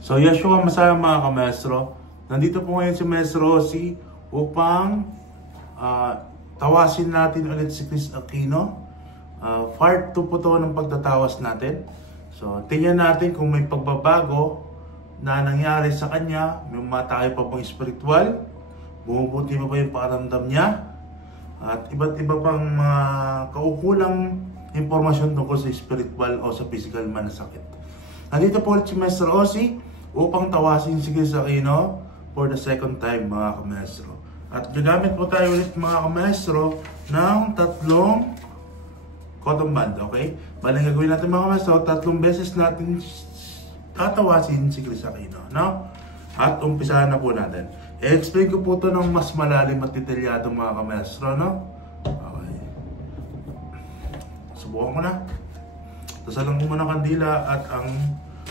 So Yeshua Masaya mga kamestro, nandito po ngayon si Maestro Ozzy upang tawasin natin ulit si Chris Aquino. Part 2 po to ng pagtatawas natin. So tingnan natin kung may pagbabago na nangyari sa kanya, may matake pa bang spiritual, bumubuti pa ba yung pakiramdam niya, at iba't iba pang kaukulang impormasyon tungkol sa spiritual o sa physical man na sakit. Nandito po ulit si Maestro Ozzy upang tawasin si Chris Aquino for the second time mga kamestro. At gagamit po tayo ulit mga kamestro ng 3 cotton band, okay? Bali gagawin natin mga kamestro, 3 beses natin tatawasin si Chris Aquino, no? At umpisahan na po natin. I-explain ko po ito ng mas malalim at detalyado mga kamestro, no? Okay. Subukan ko na. Tasalang ko muna kandila at ang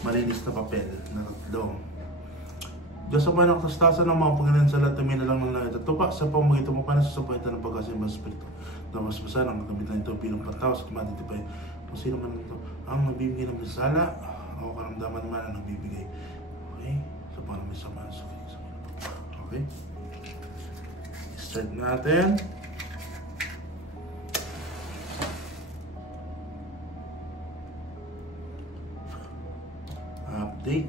malinis na papel na 3. Diyos ang manak tastasan ng mga Panginoon sa lahat, na lang ng langit at tupa sa pamagitan mo pa na sa sapaitan ng pagkasimba sa Espiritu. Damas basa ng kamit na ito bilang pantaw sa kumatitipay kung sino man ito ang nagbibigay ng misala o karamdaman naman ang nagbibigay. Okay? So parang may sama sa okay? Start natin. Update.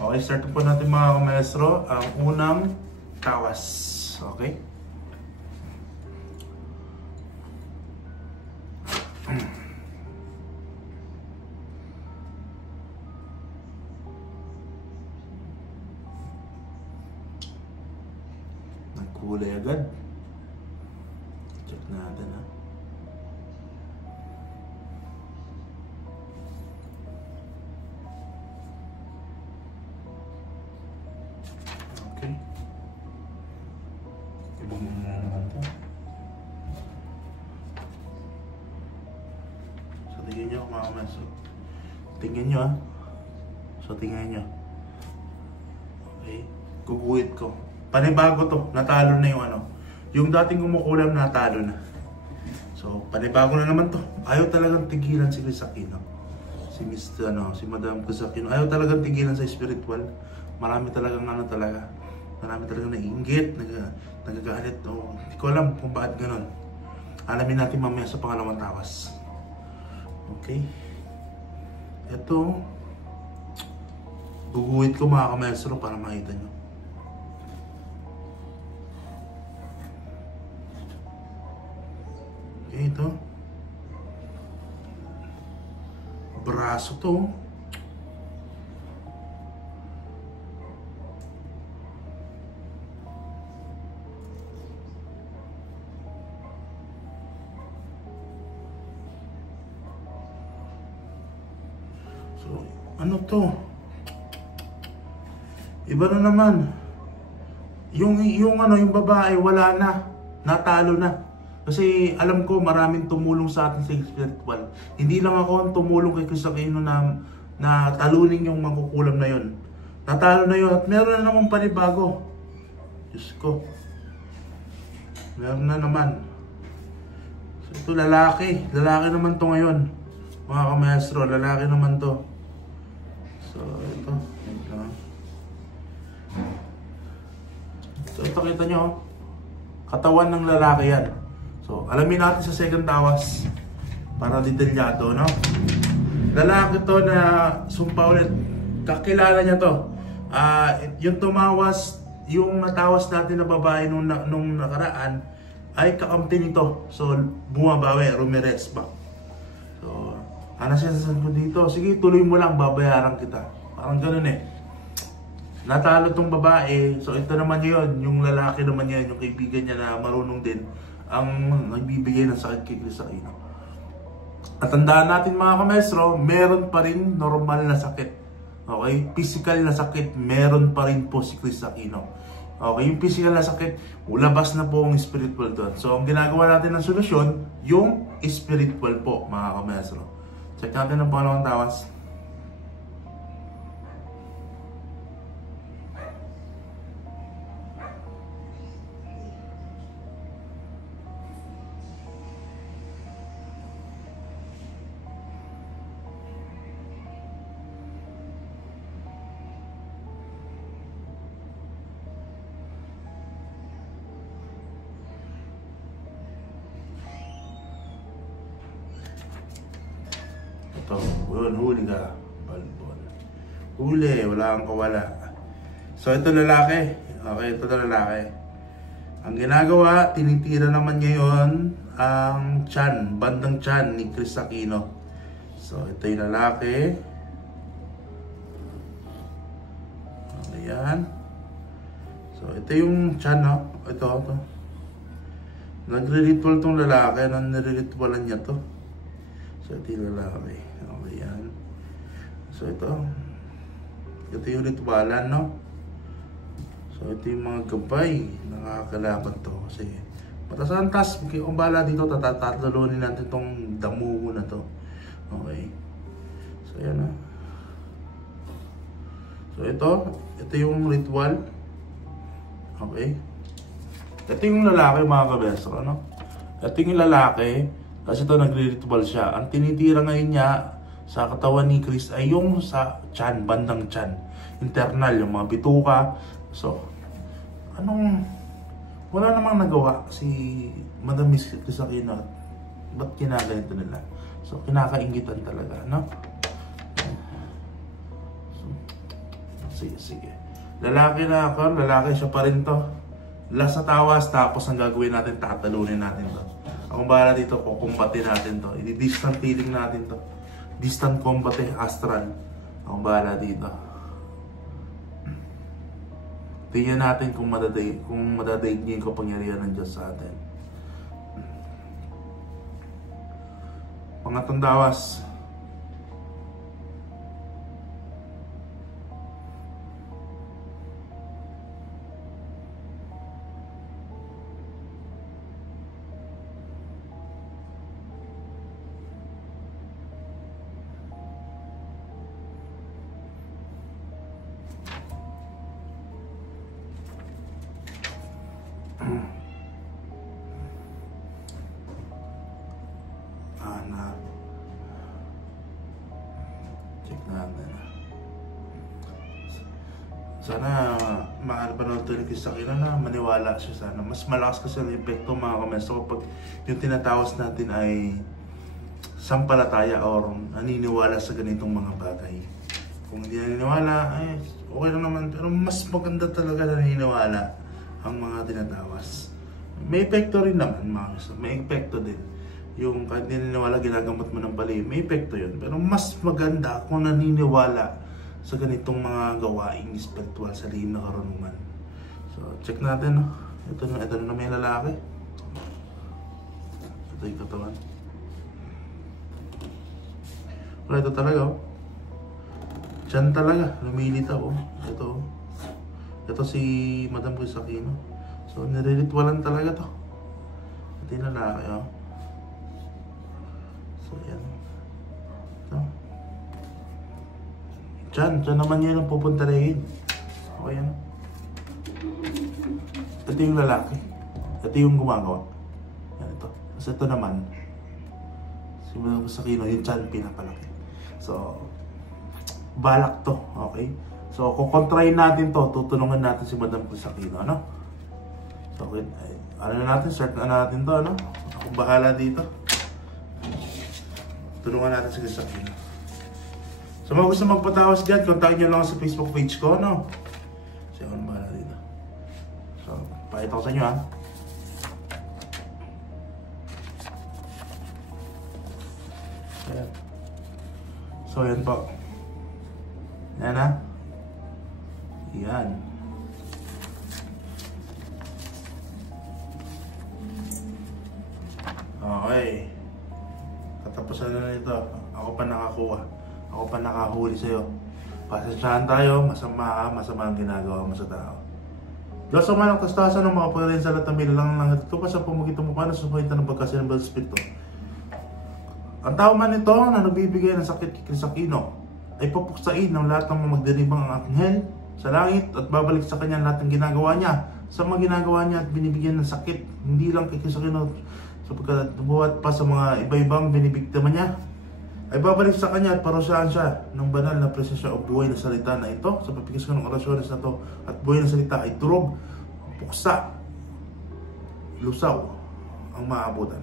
Okay, start po natin mga kamestro ang unang tawas. Okay? Nagkulay agad. Check natin ha. Okay. Ibang muna naman ito. So tingnan nyo mga kamestro. Tingnan nyo ha. So tingnan nyo. Okay. Guguhit ko. Panibago to, natalo na yung ano. Yung dating kumukulam, natalo na. So, panibago na naman to. Ayaw talagang tigilan si Chris Aquino. Si Madam Chris Aquino. Ayaw talagang tigilan sa spiritual. Marami talagang marami talagang naiinggit, nagagalit. Hindi ko alam kung bakit ganun. Alamin natin mamaya sa pangalawang tawas. Okay. Ito, guguhit ko mga kamestro para makita nyo. Okay, ito. Braso to. So, ano to? Iba na naman. Yung babae wala na. Natalo na. Kasi alam ko maraming tumulong sa atin sa spiritual. Hindi lang ako ang tumulong kay Chris Aquino na talunin yung mangkukulam na yon. Natalo na yun at meron na naman panibago. Diyos ko. Meron na naman. So, ito lalaki. Lalaki naman to ngayon. Mga kamestro, lalaki naman to. So ito. So ito kita nyo. Katawan ng lalaki yan. So, alamin natin sa second tawas para detalyado, no? Lalaki to na sumpa ulit. Kakilala niya to. Yung tumawas, yung natawas natin na babae nung nakaraan ay kakamti nito. So, bumabawi, Ramirez ba? So, ano siya sa dito? Sige, tuloy mo lang, babayaran kita. Parang ganun eh. Natalo tong babae. So, ito naman yun. Yung lalaki naman yan, yung kaibigan niya na marunong din ang nagbibigay ng sakit kay Chris Aquino. At tandaan natin mga kamestro, meron pa rin normal na sakit. Okay? Physical na sakit, meron pa rin po si Chris Aquino. Okay? Yung physical na sakit, ulabas na po ang spiritual doon. So, ang ginagawa natin ng solusyon, yung spiritual po mga kamestro. Check natin ang pangalawang tawas. Ito, yun, huli ka. Balbon. Huli, wala kang kawala. So ito lalaki. Okay, ito na lalaki. Ang ginagawa, tinitira naman ngayon ang tiyan, bandang tiyan ni Chris Aquino. So ito yung lalaki. Ayan. So ito yung tiyan, no? Ito. Nagre-ritual tong lalaki, nire-ritualan niya to. So ito yung lalaki. Okay, yan. So ito yung ritualan, no? So ito yung mga gabay, nakakalaban to kasi matasantas, kung bala dito tatatlunin natin tong damugo na to. Okay. So yan na. So ito yung ritual. Okay. Ito yung lalaki mga kabeso, ano? Ito yung lalaki kasi ito nagre-ritual siya. Ang tinitira ngayon niya sa katawan ni Chris ay yung sa tiyan, bandang tiyan. Internal, yung mga bituka. So, wala namang nagawa si Madam Miss Chris Aquino. Ba't kinaganito nila? So, kinakaingitan talaga, no? So, sige. Lalaki na ako, lalaki siya pa rin to. Last sa tawas, tapos ang gagawin natin, tatalunin natin to. Akong bahala dito, kukumbate natin to. I-distant healing natin to. Distant combat astral. Akong bahala dito. Tingnan natin kung madadaig niya yung kapangyarihan ng Diyos sa atin. Pangatong dawas. Check natin. Sana makapanood ito ni Chris Aquino na maniwala siya sana. Mas malakas kasi ang epekto mga kamesto kapag yung tinatawas natin ay sampalataya or naniniwala sa ganitong mga bagay. Kung hindi naniniwala, ay okay lang naman. Pero mas maganda talaga naniniwala ang mga tinatawas. May epekto rin naman mga kamesto. May epekto din. Yung kahit naniniwala, ginagamot mo ng bali, may epekto yun. Pero mas maganda kung naniniwala sa ganitong mga gawaing spiritual sa lihim na karunungan. So, check natin, no? Ito na may lalaki. Ito yung katawan. Pero ito talaga, oh. Diyan talaga, lumilitaw, oh. Ito si Madam Chris Aquino. So, nire-ritualan talaga to. Ito yung lalaki, oh. So, yan. Ito. Diyan naman yun ang pupunta rin. Okay, yan. Ito yung lalaki. Ito yung gumagawa. Yan, ito. Kasi ito naman, si Madam Chris Aquino, yung tiyan pinapalaki. So, balak to. Okay? So, kung kontrahin natin to, tutulungan natin si Madam Chris Aquino, ano? So, okay. Ano na natin? Start na natin to, ano? Ako bahala dito. Tulungan natin si Chris Aquino. So, mga gusto magpatawas dyan, kontakin nyo lang sa Facebook page ko, no? Kasi ako na bahala dito. So, pakita ko sa inyo, ha? Ayan. So, yan po. Yan, ha? Yan. Okay. Katapusan na nito. Ako pa nakakuha. Ako pa nakahuli sa'yo. Pasensyahan tayo. Masama ang ginagawa mo sa tao. Diyos ang manang kastasan ng mga pagkain sa lahat ng bilang lang ito pa sa pamagitang mo paano sa pagitan ng pagkasin ng Espiritu. Ang tao man ito na nagbibigay ng sakit kay Chris Aquino ay papuksain ng lahat ng mga magdiribang ang anghel sa langit at babalik sa kanya lahat ng ginagawa niya. Sa mga ginagawa niya at binibigyan ng sakit, hindi lang kay Chris Aquino, sapagkat buhat pa sa mga iba-ibang binibiktima niya, ay babalik sa kanya at parusahan siya ng banal na presensya o buhay na salita na ito. Sa papikas ko ng orasyones na ito at buhay na salita ay durog, puksa, lusaw ang maabutan.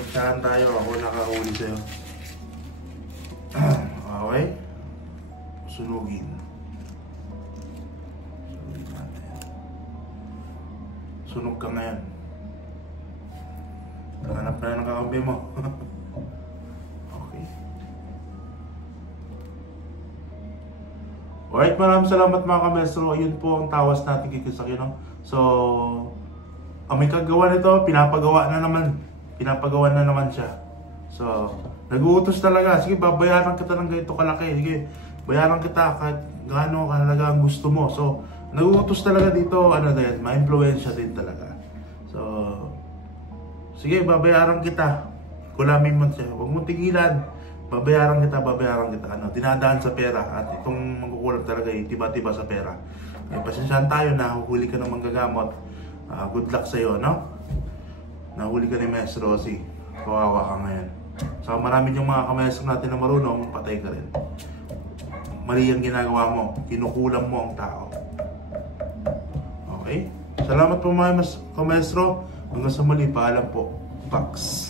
Pasensyahan tayo, ako nakahuli sa'yo. Okay. Sunugin. Sunugin natin. Sunog ka ngayon. Hanap na ng kakampi mo. Okay. Alright, maraming salamat mga kamestro. Yun po ang tawas natin kay Kisakino. So, ang may kagawa nito, pinapagawa na naman siya. So, nag-uutos talaga. Sige, babayaran kita ng ganito kalaki. Sige, bayaran kita kahit gaano kahalaga ang gusto mo. So, nag-uutos talaga dito, ano din, ma-influensya din talaga. So, sige, babayaran kita. Kulamin mo siya. Huwag mong tigilan. Babayaran kita. Ano, dinadaan sa pera. At itong magkukulang talaga, tiba-tiba sa pera. Ay, pasensyahan tayo na huli ka ng manggagamot. Good luck sa'yo, no? Nahuli ka ni Maestro Rosie. Kawawa ka ngayon. So marami yung mga kamaestro natin na marunong, patay ka rin. Mali ang ginagawa mo. Kinukulang mo ang tao. Okay? Salamat po mga kamaestro. Hanggang sa muli, paalam po. Pax.